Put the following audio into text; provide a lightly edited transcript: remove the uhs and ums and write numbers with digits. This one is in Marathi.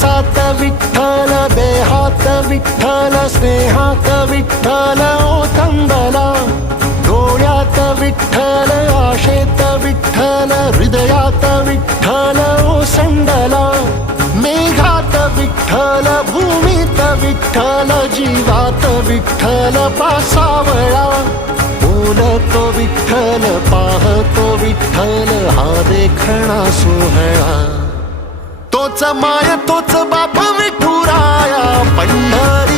श्वासात विठ्ठल, देहात विठ्ठल, स्नेहात विठ्ठल ओथंबला. डोळ्यात विठ्ठल, आशेत विठ्ठल, हृदयात विठ्ठल ओसंडला. मेघात विठ्ठल, भूमीत विठ्ठल, जीवात विठ्ठल पासावळा. बोलतो विठ्ठल, पाहतो विठ्ठल, हा देखणा सोहळा. तोच माय तोच बाप विठुराया पंढर